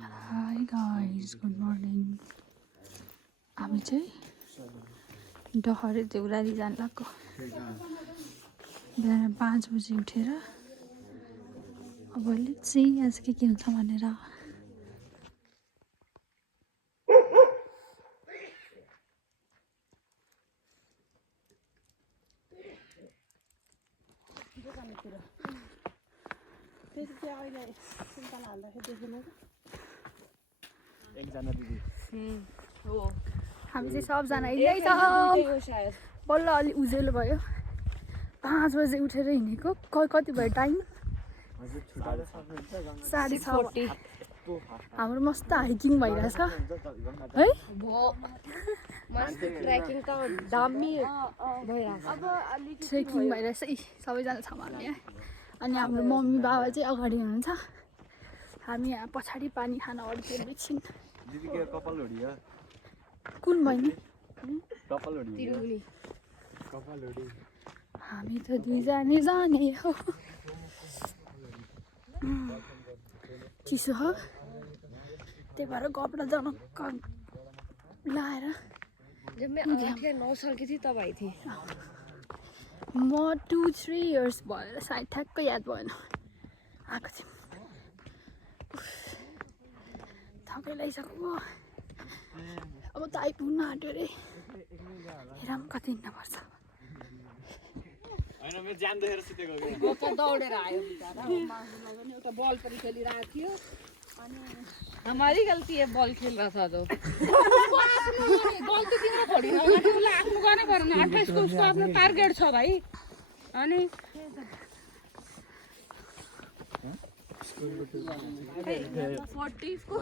Hi guys, good morning. हामी चाहिँ डहरे देउराली जान लाग्यो। बिहान 5 बजी उठेर अब चाहिँ आज के हुन्छ भनेर एकजना दिदी हो हामी चाहिँ सबजना यही छ। बल्ल अलि उजेलो भयो। 5 बजे उठेर हिँडेको। कति भयो टाइम? 6:30। हाम्रो मस्त हाइकिङ भइरहेछ है। ट्रेकिङ त दामी भइरहेछ। ट्रेकिङ भइरहेछ। सबैजना छौँ हामी यहाँ। अनि हाम्रो मम्मी बाबा चाहिँ अगाडि हुनुहुन्छ। हामी यहाँ पछाडि पानी खान अड्कियो एकछिन। दिदी के कपाल होडिया कुन बहिनी? कपाल होडी तिरुमुनी कपाल होडी हामी त दुईजना जाने हो। चिसो हो त्यही भएर कपडा जनक्क लाएर। जब मैं 8 या 9 साल की थी तब आई थी। म 2-3 इयर्स भयो सायद, ठ्याक्कै याद भएन आएको थिएँ। थकै लगाइसक्यो। अब त आइपुग्न आँट्यो अरे। हेरौँ कति हिँड्नुपर्छ। हैन म जान देखेर सुतेको के म त दौडेर आयो बिचारा। मासुलाई पनि एउटा बल पनि खेलिरहेको थियो। अनि हमारी गल्ती है बल खेल रहा था तो गल्ती तिम्रो छोडी उसले आफ्नो गर्नै पर्दैन। 28 को उसको आफ्नो टार्गेट छ भाइ। अनि 40 को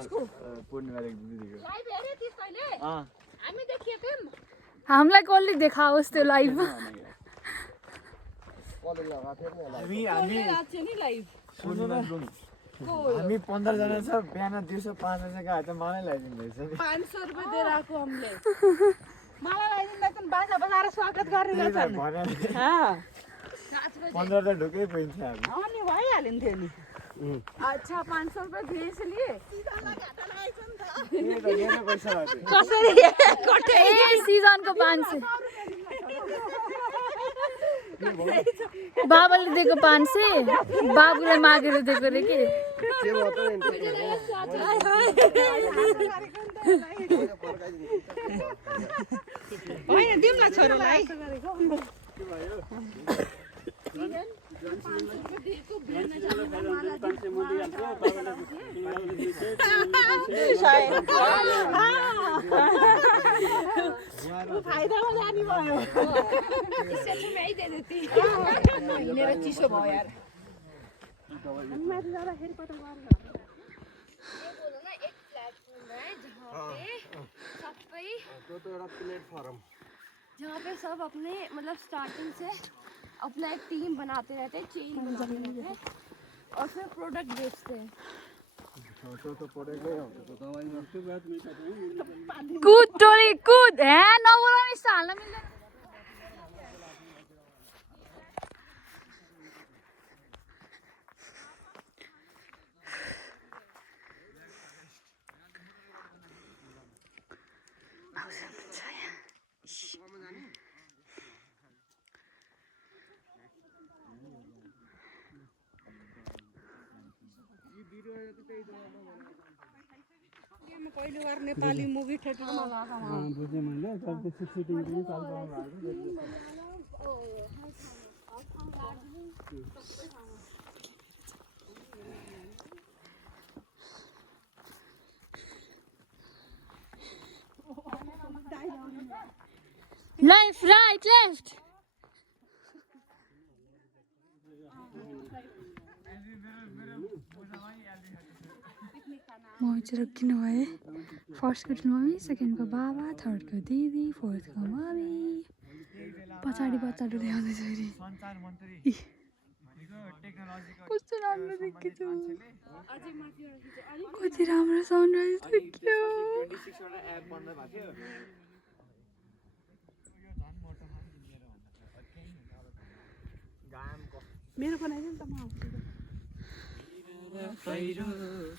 पूर्णिमा एक दिदीको लाइभ हेरे थिस् कहिले? हामी देखिएको थियौँ। हामीलाई कसले देखाओस् त्यो लाइभ? हामी हामी लाग्छ नि लाइभ। पूर्णिमा हामी 15 जना छ। बिहान दिउँसो 5 बजे गए त मलाई ल्याइदिँदैछ नि। 500 रुपैयाँ दिएर आएको हामीले। मलाई ल्याइदिँदा त बाजा बजाएर स्वागत गरेर छन्। हां 15 त ढुकै पाइन्छ हामी। अनि भइहाल्यो नि। अच्छा 500 रुपैयाँ भेज लिए। यो त मेरो पैसा हो त्यो। कसरी कठै सिजनको 500 बाबाले दिएको 500 बाबुलाई मागेर दिएको रे के? होइन दिउँला छोरालाई। फाइदामा जाने भयो। हिँडेर चिसो भयो यार। जहाँ पे सब अपने मतलब स्टार्टिंग से अपना एक टीम बनाते रहते हैं, चेन बनाते रहते हैं और फिर प्रोडक्ट बेचते हैं। कुद टोली कुद। हे नबोलाउनु यस्तो हाल्न मिल्दैन। पहिलो बार नेपाली मुभी थिएटरमा लगाएको बुझे मैले तर त्यो सिटिङ पनि चाल्नु भएको। Left right left. म चाहिँ किन भए फर्स्टको मम्मी, सेकेन्डको बाबा, थर्डको दिदी, फोर्थको मम्मी। पछाडि बच्चा देखाउँदैछ फेरि। कस्तो राम्रो देखिन्छ। कति राम्रो सनराइज देखियो। मेरो बनाइदिनु त म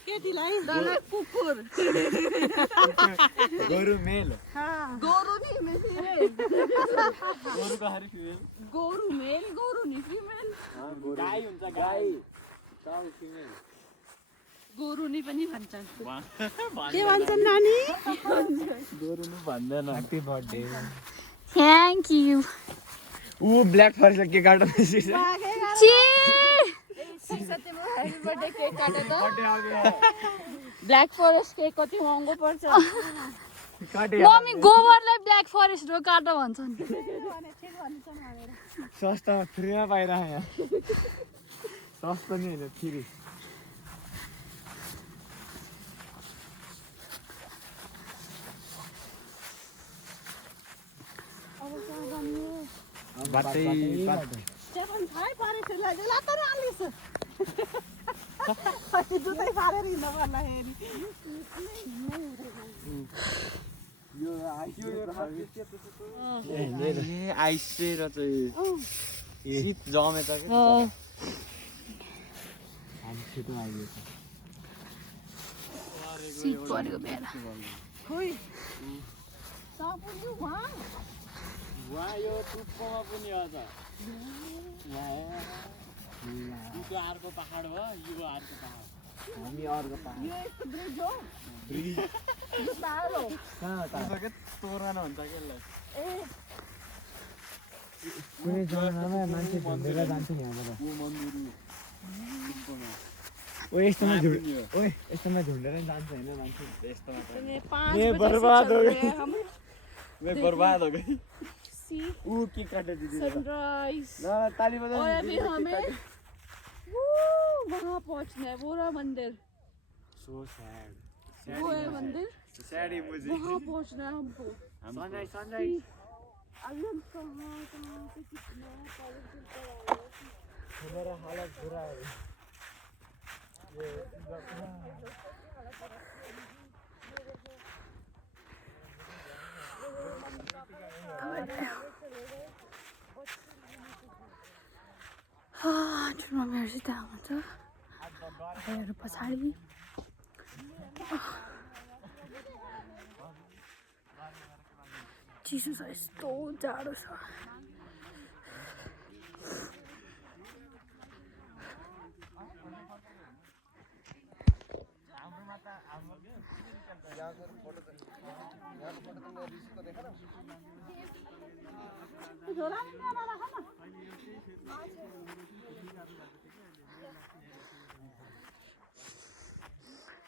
केटीलाई दाना कुकुर गोरु मेल गोरु नि फिमेल गोरु कहारी फिमेल गोरु मेल गोरु नि फिमेल गाई हुन्छ गाई काउ फिमेल गोरु नि पनि भन्छन् के भन्छन् नानी गोरु नि भन्दैन ह्यापी बर्थडे थ्याङ्क यू ऊ ब्ल्याक फरेस्ट के काट्न ची सत्यमा ह्यापी बर्थडे केक काटे त बर्थडे आ गया ब्ल्याक फरेस्ट केक कति महँगो पर्छ काटे मम्मी गोबरलाई ब्ल्याक फरेस्ट रो काट भन्छन् सस्तामा फ्रीमा पाइरह यहाँ सस्तो नि होइन फ्री बाटै स्टेफन थाहै परेको थियो ल तर आलिस अनि दुधै पारेर हिँड्नु पर्दाखेरि आइसपेर चाहिँ शीत जमेछ कि हामी छिटो आइदिएछ शीत परेको बेला खोइ वहाँ यो टुप्पोमा पनि अझ यो अर्को पहाड भयो यो अर्को पहाड हामी अर्को पहाड यो यस्तो ब्रिज हो ब्रिज यो टाढो तोरण भन्छ के यसलाई ए कुनै जग्गामा मान्छे झुन्डेर जान्छ यहाँबाट ओ यस्तोमा झुन्डेर जान्छ होइन मान्छे यस्तोमा बर्बाद हो गई मैं बर्बाद हो गई ऊ के काटे दीदी सनराइज ना ताली बजा और अभी हमें वहाँ पहुँचना है बोरा मंदिर सो सैड वो है मंदिर सैड ही मुझे वहाँ पहुँचना है हमको सनराइज सनराइज अभी हम कहाँ से कितना कॉलेज चलते हैं हमारा हालत बुरा है ठुलो मम्मीहरूसित आउँछ भाइहरू पछाडि चिसो छ यस्तो जाडो छ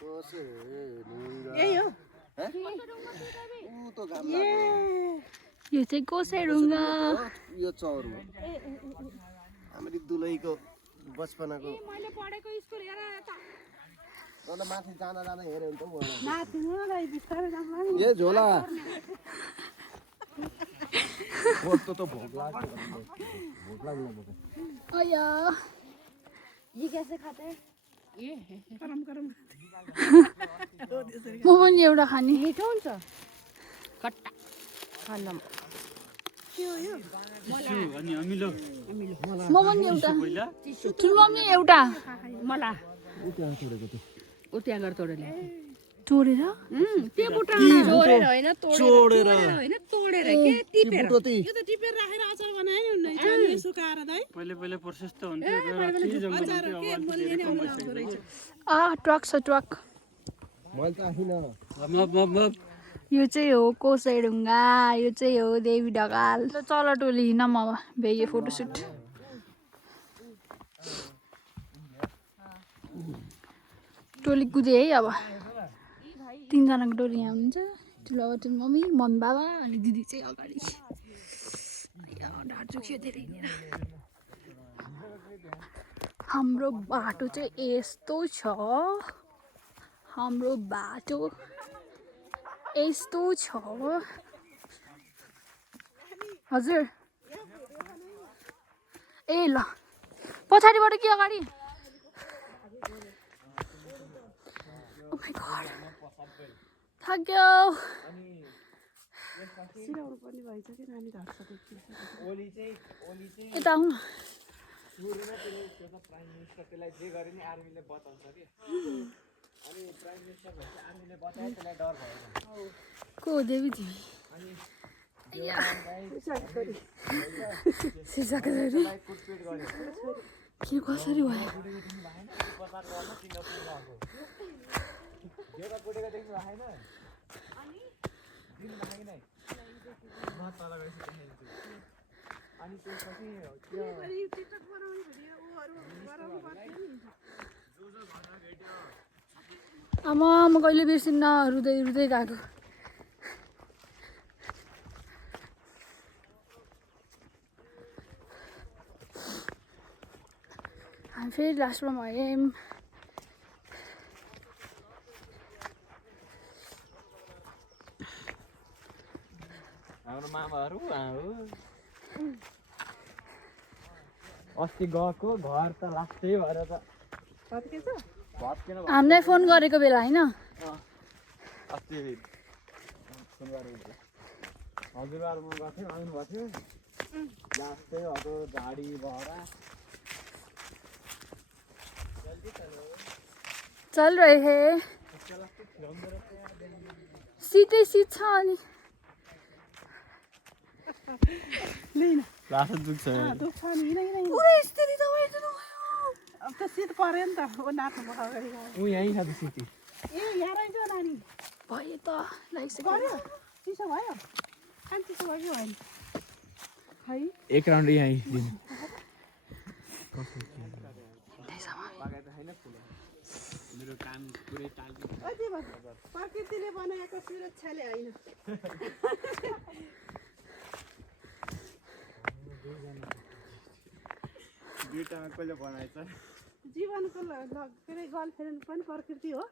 यही हो यो चाहिँ कोसेढुङ्गा यो चौर हो हाम्रो दुलैको बचपनाको मैले पढेको स्कुल हेर तल माथि जाँदा जाँदा हेऱ्यो भने त उ नाच्नु न बिस्तारै जाम्ला ए झोला कस्तो त भोक लाग्छ भोक लाग्नु अया ये कैसे खाते हैं गरम गरम म पनि एउटा खाने मीठो हुन्छ खट्टा खानमा म पनि एउटा ठुलो मम्मी एउटा मला उ त्यहाँ गएर तोडेर तोडेर त्यो बुटा जोडेर होइन तोडेर होइन तोडेर के टिपेर यो त टिपेर राखेर अचार बनाए नि हुन्न नि सुकाएर दाइ पहिले प्रोसेस त हुन्थ्यो अचार के मोल्ने नि आउँदो रहेछ ट्रक छ ट्रक मैले त आफिन यो चाहिँ हो कोसेढुङ्गा यो चाहिँ हो देवी ढकाल चल टोली हिँडौँ अब भेगे फोटोसुट टोली कुदे है अब 3 जनाको टोली यहाँ हुनुहुन्छ ठुलो मम्मी मम्मी बाबा अनि दिदी चाहिँ अगाडि ढाड दुख्यो धेरै हाम्रो बाटो चाहिँ यस्तो छ हाम्रो बाटो यस्तो छ हजुर ए ल पछाडिबाट के अगाडि ओ माय गॉड थाक्यो सिराउनु पर्ने भएछ कि नानी धर्छ यता आउनु सुरुमा त्यो त प्राइम मिनिस्टर त्यसलाई जे गरे नि आर्मीले बताउँछ कि अनि प्राइम मिनिस्टर भएपछि आर्मीले बताए त्यसलाई डर भएन को देवी तिमी अनि सिसाकरी कुटपिट गर्यो के कसरी भयो प्रचार गर्न सिङ्गापुर गएको जेरा कुटेको देख्नु भएन अनि दिन लाग्यो नै म तल गएपछि देखेछु अनि त्यसपछि त्यो टिकटक बनाउने भिडियो उहरु गराउनु पर्छ नि आमा म कहिले बिर्सिन्न रुँदै रुँदै गएको हामी फेरि लास्टमा भयौँ हाम्रो मामाहरू अस्ति गएको घर त लास्टै भएर त फर्केछ भत्केन हामीलाई फोन गरेको बेला होइन अस्ति फोन गरेको हजुरबारमा गएको थियो आउनुभएको थियो लास्टै भएको गाडी भएर चल रहे है सीटै सीट छ अनि लास्ट दुख्छ दुख्छ नि हिँड अब त शीत पर्यो नि त ओ नाच्नु अगाडि ऊ यहीँ छ त सिटी ए यहाँ रहेछ नानी भयो त लागिसक्यो गऱ्यो चिसो भयो खान चिसो भयो कि भएन है एक राउन्ड यहीँ दिनु मेरो काम पुरै टाल्यो प्रकृतिले बनाएको सुरक्षाले होइन दुईटामा कहिले बनाएछ जीवनको के अरे गर्लफ्रेन्ड पनि प्रकृति हो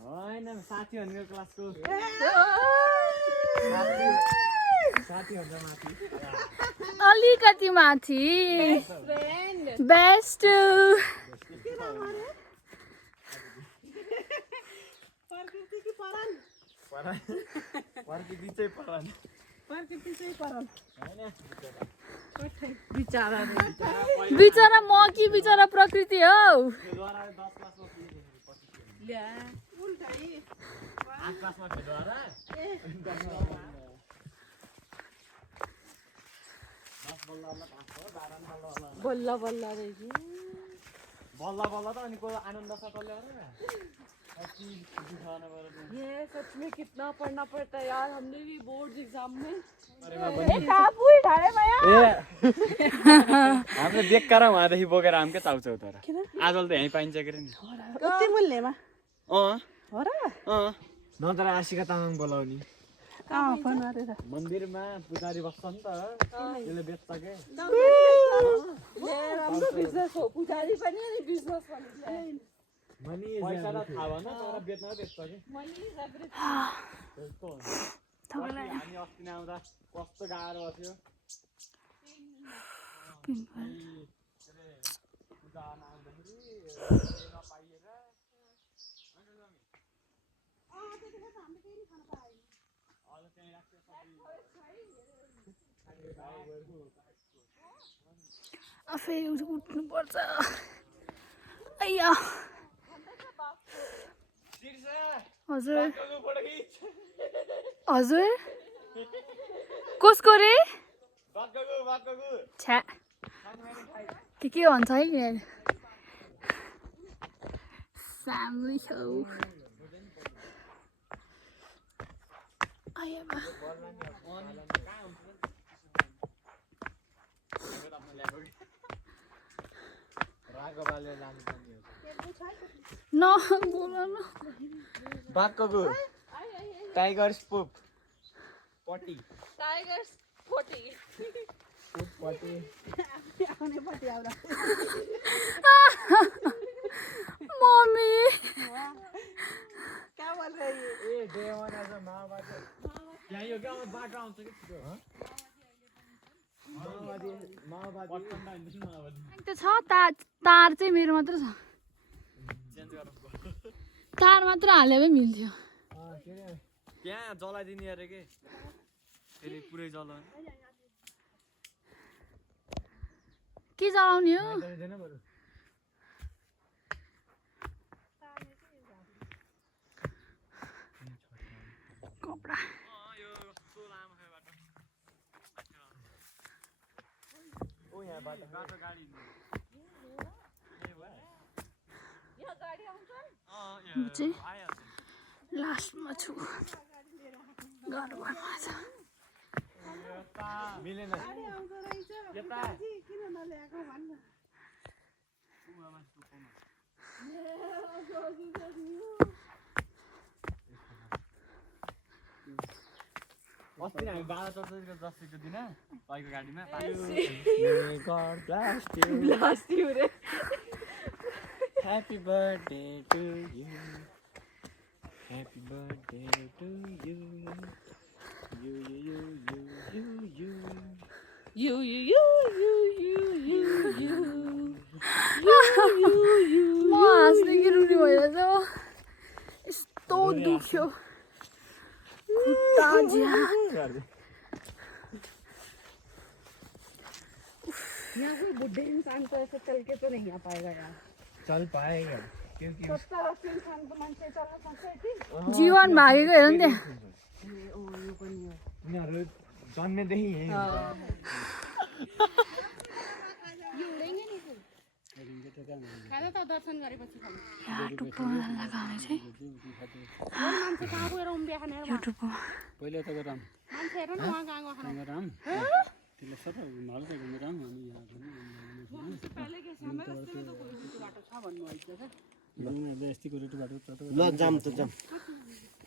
होइन साथी भनेको क्लासको साथी भन्दा माथि अलिकति माथि बेस्ट प्रकृति कि परान प्रकृति चाहिँ परान प्रकृति चाहिँ परान बिचरा म कि बिचरा प्रकृति हौ बल्ल बल्ल रहेछ बल्ल बल्ल त अनि को आनन्द छ कसले ये सच में कितना पढ़ना पड़ता है यार हमने भी बोर्ड एग्जाम में हाम्रो बेकार उहाँदेखि बोकेर हामीकै चाउचाउ तर आजल त यहीँ पाइन्छ के नि कति मूल्यमा हो र नत्र आशिका तामाङ बोलाउने फोन गरेर मन्दिरमा पुजारी बस्छ नि त त्यसले बेच्छ के राम्रो बिजनेस हो पुजारी पनि अनि बिजनेस पनि पैसा त थाहा भएन तर बेच्न बेच्छ कि हामी अस्ति नै आउँदा कस्तो गाह्रो थियो फेरि उठ्नुपर्छ अय्या हजुर हजुर कसको रे छ्या के भन्छ है कि फ्यामिली हो आइमा न बोल न बाघको टाइगर स्पुप पटी टाइगर फोर्टी पटी आउने पट्टि आउँदा मम्मी क्या बोल रही है ए देवन आज माओवादी यहाँ यो गाउँमा बाटो आउँछ कि छिटो माओवादी त्यो छ तार चाहिँ मेरो मात्र छ तार मात्र हाले भए मिल्थ्यो त्यहाँ जलाइदिने अरे के फेरि पुरै जलाउने के चलाउने हो कपडा म चाहिँ लास्टमा छु घरमा छ मिलेन किन नल्याएको भन्न अस्ति हामी 12 चौधरीको दसैँको दिन तपाईँको गाडीमा Happy birthday to you. Happy birthday to you. You. म हाँस्दै कि रुने भइरहेछ यस्तो दुख्यो खुट्टा ज्यान यहाँ कोई बुढ़े इंसान को ऐसे चल के तो नहीं आ पाएगा यार चल पाएगा क्योंकि 70-80 इंसान को मान्छे चल्न सक्छ यति जीवन भागेको हेर नि त्यहाँ उनीहरू जन्मेदेखि यही खाजा त दर्शन गरेपछि खानु युट्युबमा लगाउने चाहिँ मान्छे कहाँ गएर उम्बिया खाने युट्युबमा पहिले त राम मान्छे हेर न उहाँ कहाँ खानु राम त्यसले सबै माल चाहिँ गर्ने राम हामी यहाँ पहिले के समय रस्ते तो कोही बाटो छ भन्नु आइछ के गर्नु यस्तै कुरो बाटो चटो ल जाम त जाम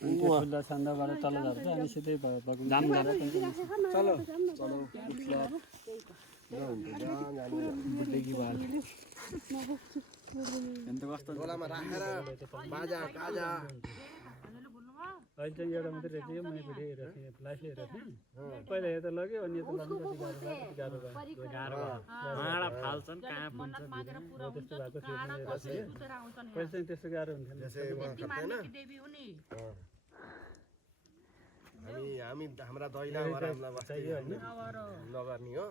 फुल्ला छान्दाबाट तल झर्छ अनि सिधै बगु जाम जाम चलो बुड्डेकी बाल अन्त कस्तो गोलामा राखेर बाजा गाजा अहिले चाहिँ एउटा मात्रै रहेछ यो मैले भिडियो हेरेको थिएँ फ्ल्यास हेरेको थिएँ पहिला यता लग्यो अनि यता लाग्नु कति गाह्रो भयो भाँडा फाल्छन् कहाँ पुन्छ त्यस्तो भएको थियो पहिला चाहिँ त्यस्तो गाह्रो हुन्थेन हामी हाम्रा दैला वरामलाई बस्दै नगर्ने हो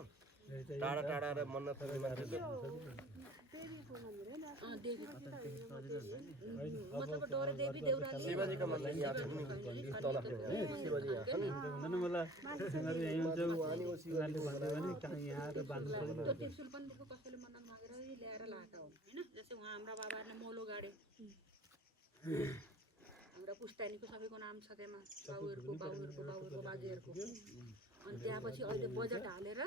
टाढा टाढा र मन्नत गर्ने मान्छे शिवजीको मन्दिर यहाँ छ नि तल शिवजी यहाँ छ नि हुँदैन मलाई तिनीहरू यहीँ हुन्छ उनीहरूले भन्यो भने कहाँ यहाँ आएर बाँध्नु पर्यो त्रिशूल पनि देखो कसैले मन्नत मागेर ल्याएर लाएका हो हैन जस्तै उहाँ हाम्रा बाबाहरूले मोलो गाडे हाम्रा पुस्तानीको सबैको नाम छ त्यहाँ बाबुहरूको बाजेहरूको अनि त्यसपछि अहिले बजेट हालेर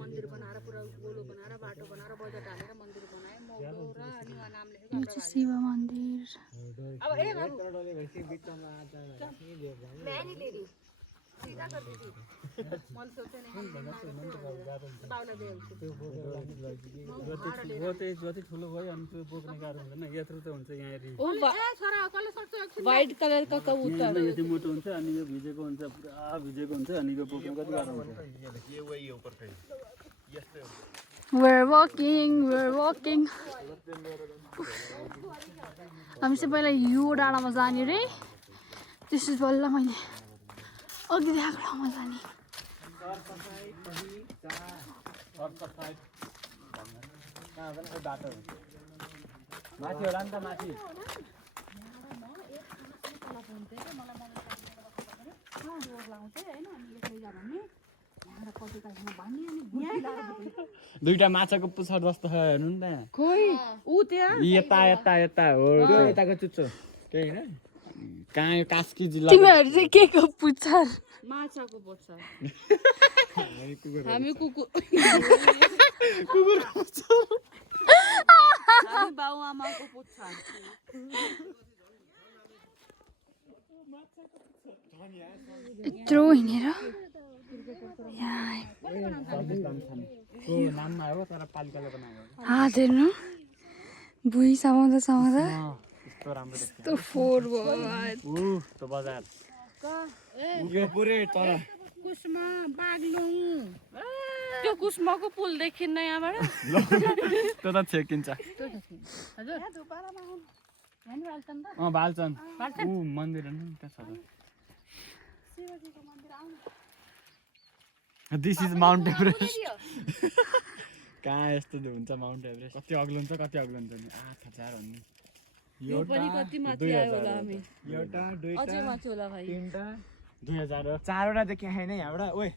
मन्दिर बनाएर पुरा गोलो बनाएर बाटो बनाएर बजेट हालेर मन्दिर बनाए मौलो र अनि उहाँ नाम लेखेको यो चाहिँ शिव मन्दिर अब ए बाबु म्यानी लेडी सीधा कर दीदी मल सोचे नहीं बाउला दे जति ठुलो भयो अनि त्यो बोक्ने गाह्रो हुँदैन यत्रो त हुन्छ यहाँ ओ छोरा कसले सक्छ एकछिन व्हाइट कलर का कबूतर यति मोटो हुन्छ अनि यो भिजेको हुन्छ पुरा भिजेको हुन्छ अनि यो बोक्नु कति गाह्रो हुन्छ We're walking हामी चाहिँ पहिला यो डाँडामा जाने रे त्यसपछि बल्ल मैले अघि देखाएको ठाउँमा जाने माथि होला नि त माथि दुईटा माछाको पुच्छर जस्तो छ हेर्नु नि त्यहाँ खोइ उ त्यहाँ यता हो त्यो यताको चुच्चो त्यही हैन कहाँ कास्की जिल्ला तिमीहरू चाहिँ के को पुच्छर माछाको पुच्छर हामी कुकुर हामी बाउ आमाको पुच्छर यत्रो हिँडेर नाममा हो तर पालिकाले बनाएको हात हेर्नु भुइँ समाउँदा यस्तो राम्रो देख्छ यस्तो फोहोर भयो त्यो बजार यो पुरै तल कुस्मा बाग्लुङ त्यो कुस्माको पुल देखिन्न यहाँबाट त्यो त छेकिन्छ हजुर बालचन मन्दिर त्यहाँ छ दिस इज माउन्ट एभरेस्ट कहाँ यस्तो हुन्छ माउन्ट एभरेस्ट कति अग्लो हुन्छ कति अग्लो हुन्छ नि 8000 भन्ने यो पनि कति माथि आयो होला हामी एउटा अझै दुईटा माथि होला भाइ तीनटा 2000 हो चारवटा त के हैन यहाँबाट ओए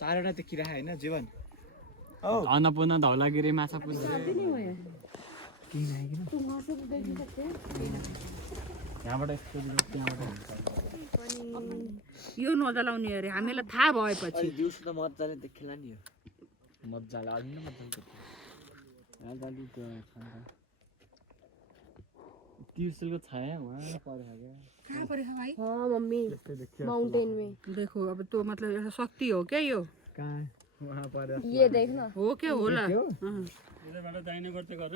चारवटा त किरा हैन जीवन औ अन्नपूर्ण धौलागिरी माछा पुज्छ यहाँबाट यस्तो त्यहाँबाट हुन्छ यो नजलाउने अरे हामीलाई थाहा भएपछि दिउँसो त मजाले देखेला नि यो मजाले अलि न मजाले देख्छ तिर्सलको छाया वहाँ परेको क्या कहाँ परेको भाइ हाँ मम्मी माउंटेन में देखो अब तो मतलब एउटा शक्ति हो क्या यो कहाँ वहाँ परेको ये देखना हो क्या होला यताबाट दाहिने गर्दै गर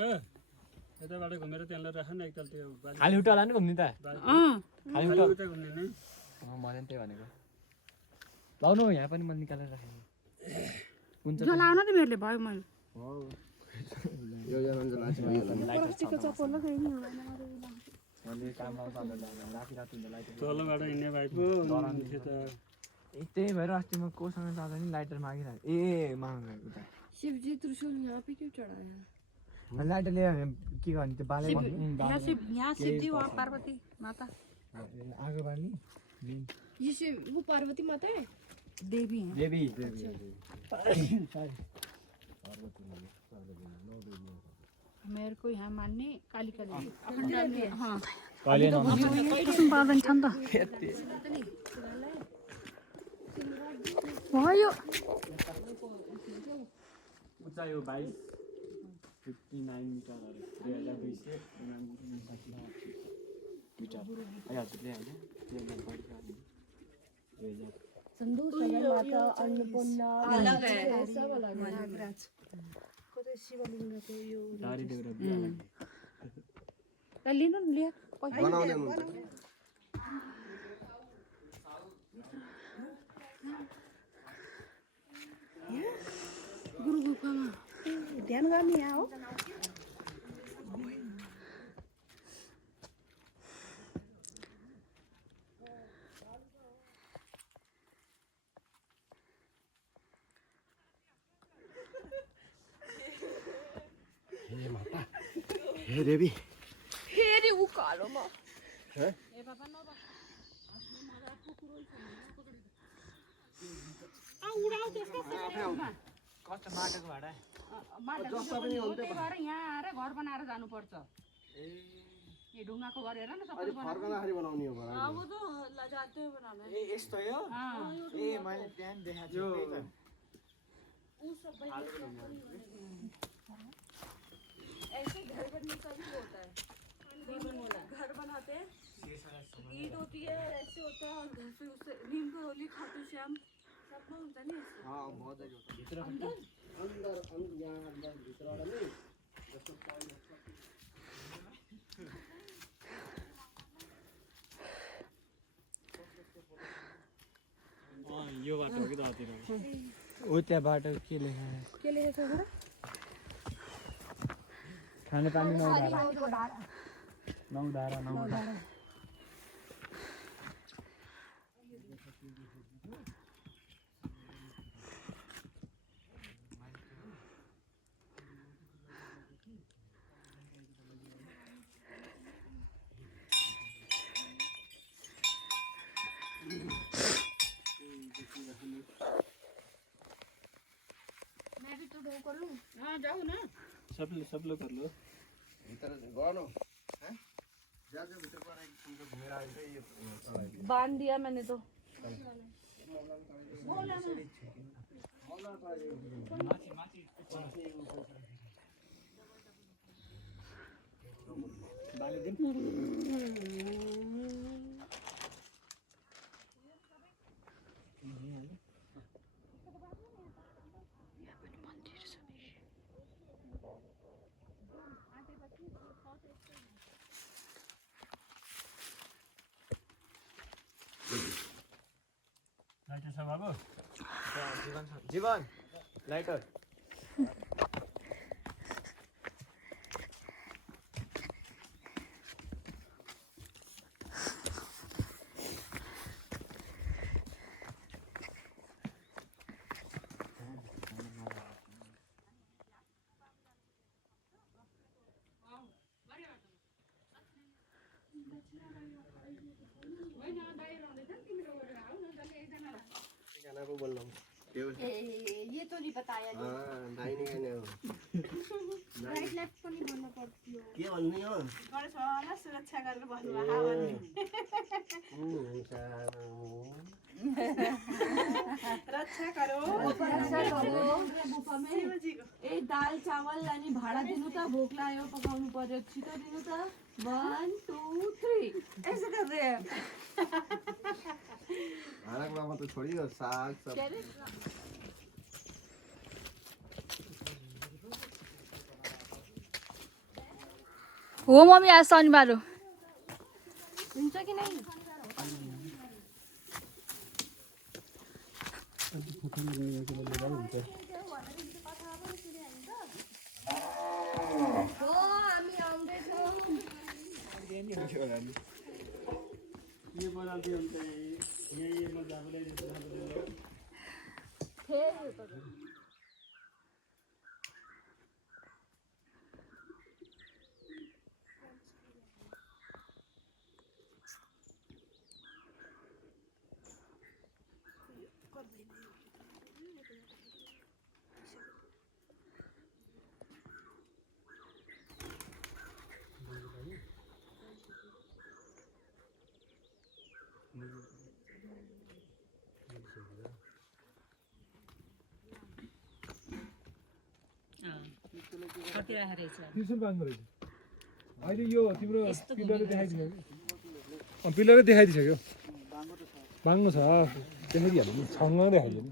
यताबाट घुमेर त्यहाँलाई राख न एकताल त्यो बाली खाली उटा होला नि घुम्ने त खाली उटा उता घुम्ने नै मैले पनि त्यही भनेको लाउनु यहाँ पनि मैले निकालेर राखेँ कुन चाहिँ जलाउन त मेरोले भयो मैले प्लास्टिक का चप्पल लगाई नहीं होगा ना मैले काम आउँछ राति राति लाइटर तलबाट हिँड्ने भाइ पो हुनुहुन्थ्यो त त्यही भएर अस्ति म कोसँग जाँदा नि लाइटर मागिरहेको ए मागेको त शिव जी त्रिशूल यहाँ पे क्यों चढ़ाया लाइटर ल्यायो भने के गर्ने त्यो बाले यहाँ शिवजी वहाँ पार्वती माता आगो बाल्ने ये शिव वो पार्वती माता है देवी हैं देवी मेरे को यहाँ मान्ने कालिका देवी अखण्ड हाँ कहिले कसम पार्दैन छ नि त भयो उचाइ हो 22 59 मिटर अरे 2259 मिटर हजुरले हैन 2000 संदूर सगर माता अन्नपूर्णा अलग है सब अलग है नागराज को तो शिवलिंग को यो दारी देउरा बिहा ल लिनु न लिएर बनाउने हुन्छ गुरु गुफामा ध्यान गर्ने यहाँ हो हे देवी फेरि उकालोमा कस्तो माटोको भाडा यहाँ आएर घर बनाएर जानुपर्छ ए ढुङ्गाको घर हेर न सबै फर्कँदाखेरि बनाउने हो बडा ए यस्तो हो ए मैले बिहान देखाएको छु त्यही त ऐसे घर बनने का भी होता है घर बनाते हैं ईद होती है ऐसे होता है और घर पे उससे नीम का होली खाटू श्याम सब में होता नहीं ऐसे हाँ बहुत जगह होता है अंदर यहाँ अंदर भीतर वाला नहीं जस्तो पानी यो बाटो हो कि त अतिर ओ त्यहाँ बाटो के लेखेको के लिए ऐसा है खाने पानी नौ धारा मैं भी तो ढो कर लूं हाँ जाऊ न सब लोग कर लो भीतर गर्नु हैं जा भीतर पर एक तुमको घुमेर आए थे ये चढ़ाई बांध दिया मैंने तो लाइटर छ बाबु जीवन लाइटर गाना पो बोल्नु त्यो ये तो नहीं बताया दाहिने गाने हो राइट लेफ्ट पनि भन्नु पर्थ्यो के भन्ने हो गणेशलाई सुरक्षा गरेर भन्नुभयो भन्ने रक्षा करो ए दाल चावल अनि भाडा दिनु त भोक लाग्यो पकाउनु पर्यो छिटो दिनु त 1 2 3 ऐसे कर रहे हैं भाडाको बाबा त छोडियो साग सब हो मम्मी आज शनिबार हो हुन्छ कि नै हामी आउँदैछौँ ये बनाते हुन्छ ये मजाले कति राखेर रहेछ ट्युसन बाङ्गो रहेछ अहिले यो तिम्रो पिलरले देखाइदियो पिलरले देखाइदिइसक्यो बाङ्गो छ त्यसरी हाल्नु नि सँग देखाइदियो नि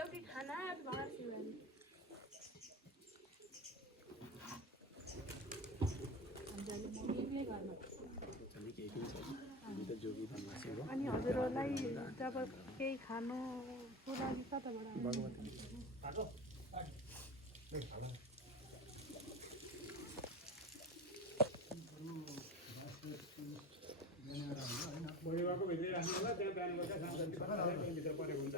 एउटी खाना बाहर सिउरानी अनि हजुरहरूलाई जब केही खानुको लागि कताबाट बढीको भित्रै राख्नु होला त्यहाँ बिहान बेलुका साँझ भित्र परेको हुन्छ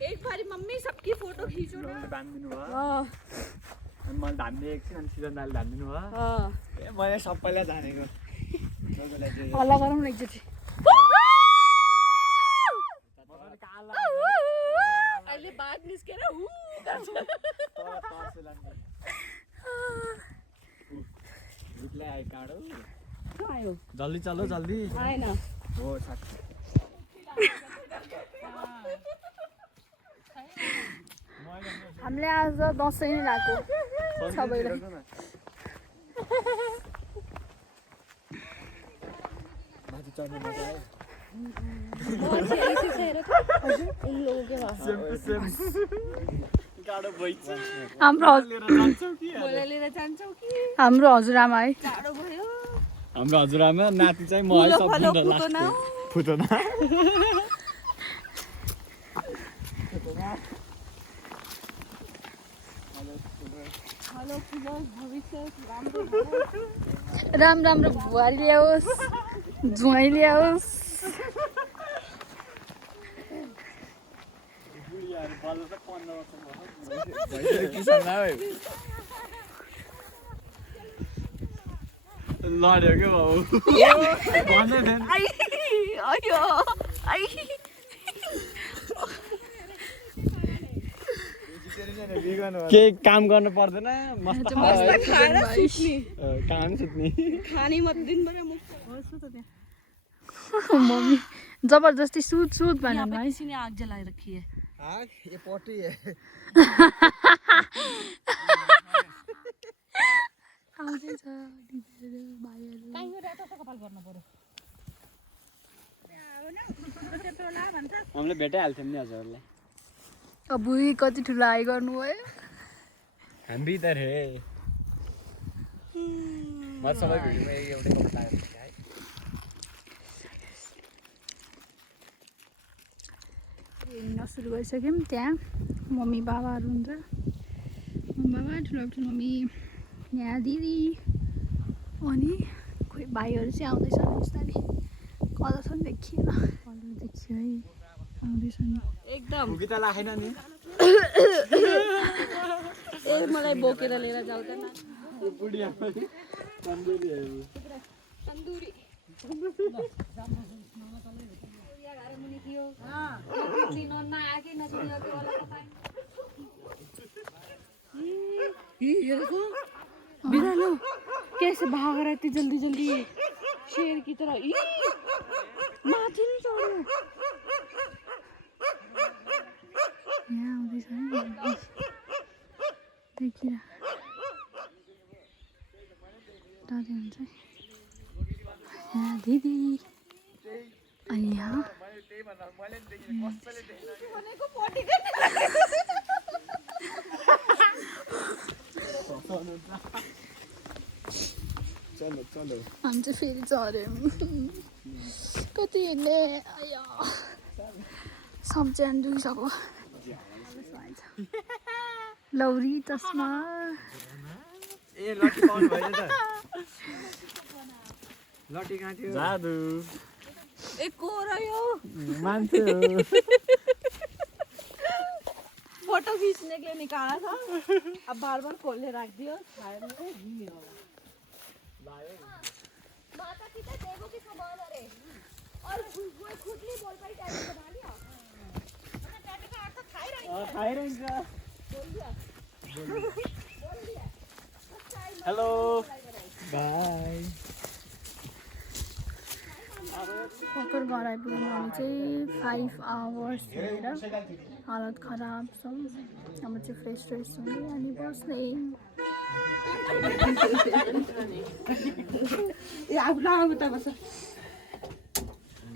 एक बारी मम्मी सबकी फोटो खींचो ना धानिदिनु भयो अनि मैले धानिदिएँ एकछिन अनि सिजन दाले धानिदिनु भयो ए मैले सबैलाई धानेको हल्ला गरौँ न एकचोटि अहिले बाद निस्केर आयो जल्दी चलो जल्दी आएन हो साथी हामीले आज दसैँ नै लाग्यो सबैलाई माथि चढ्नु मजा आयो हाम्रो हजुरआमा है हाम्रो हजुरआमा नाति चाहिँ म है सबभन्दा लास्ट फुटना राम्रो बुहारी ल्याओस् जुवाई ल्याओस् लड्यो क्या बाबु केही काम गर्नु पर्दैन मस्त काम सुत्ने खाने मत दिनभर मम्मी जबरजस्ती सुत भनेर है किसी ने आग जलाई रखी है आग ये पोटी है आउँदैछ दिदीहरू भाइहरू हामीले भेटाइहाल्थ्यौँ नि हजुरहरूलाई बुई कति ठुलो हाई गर्नुभयो हामी त रे म सबै भिडियोमा एउटै कपडा लगाएको थिएँ है हिँड्न सुरु गरिसक्यौँ त्यहाँ मम्मी बाबाहरू हुन्छ मम्मी बाबा ठुलो मम्मी यहाँ दिदी अनि खोइ भाइहरू चाहिँ आउँदैछन् बिस्तारै कलर पनि देखिएन कलर देखियो है आउँदैछन् एकदम भुकी त लागेन नि ए मलाई बोकेर लिएर जाऊ त न बुढी आमा तन्दुरी आयो तन्दुरी बिरालो कैसे भाग रहे थे जल्दी जल्दी शेर की तरह माथि नहीं चढ्यो यहाँ आउँदैछ है देखिरा दादी हुन्छ यहाँ दिदी यहाँ चलो चलो हामी चाहिँ फेरि चढ्यौँ कति हिँड्ने आया सब ज्यान दुखिसक्यो लौरी तस्मा ए लट्टी पाउनु भएन त लट्टी कहाँ थियो जादु ए को रह्यो मान्छे हो फोटो खींचने के लिए निकाला था अब बार बार खोल के रख दियो शायद में घी होगा माता पिता देवों की समान अरे और वो खुद नहीं बोल पाई टैटू बना लिया मैंने टैटू का अर्थ खा ही रही खाइ रहन्छ बोल दिया हेलो बाई भर्खर घर आइपुग्नु हामी चाहिँ 5 आवर्स हिँडेर हालत खराब छ अब चाहिँ फ्रेस हुने अनि बस्ने ए आफ्नो आउनु त बस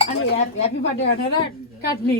अनि ह्याप्पी बर्थडे भनेर काट्ने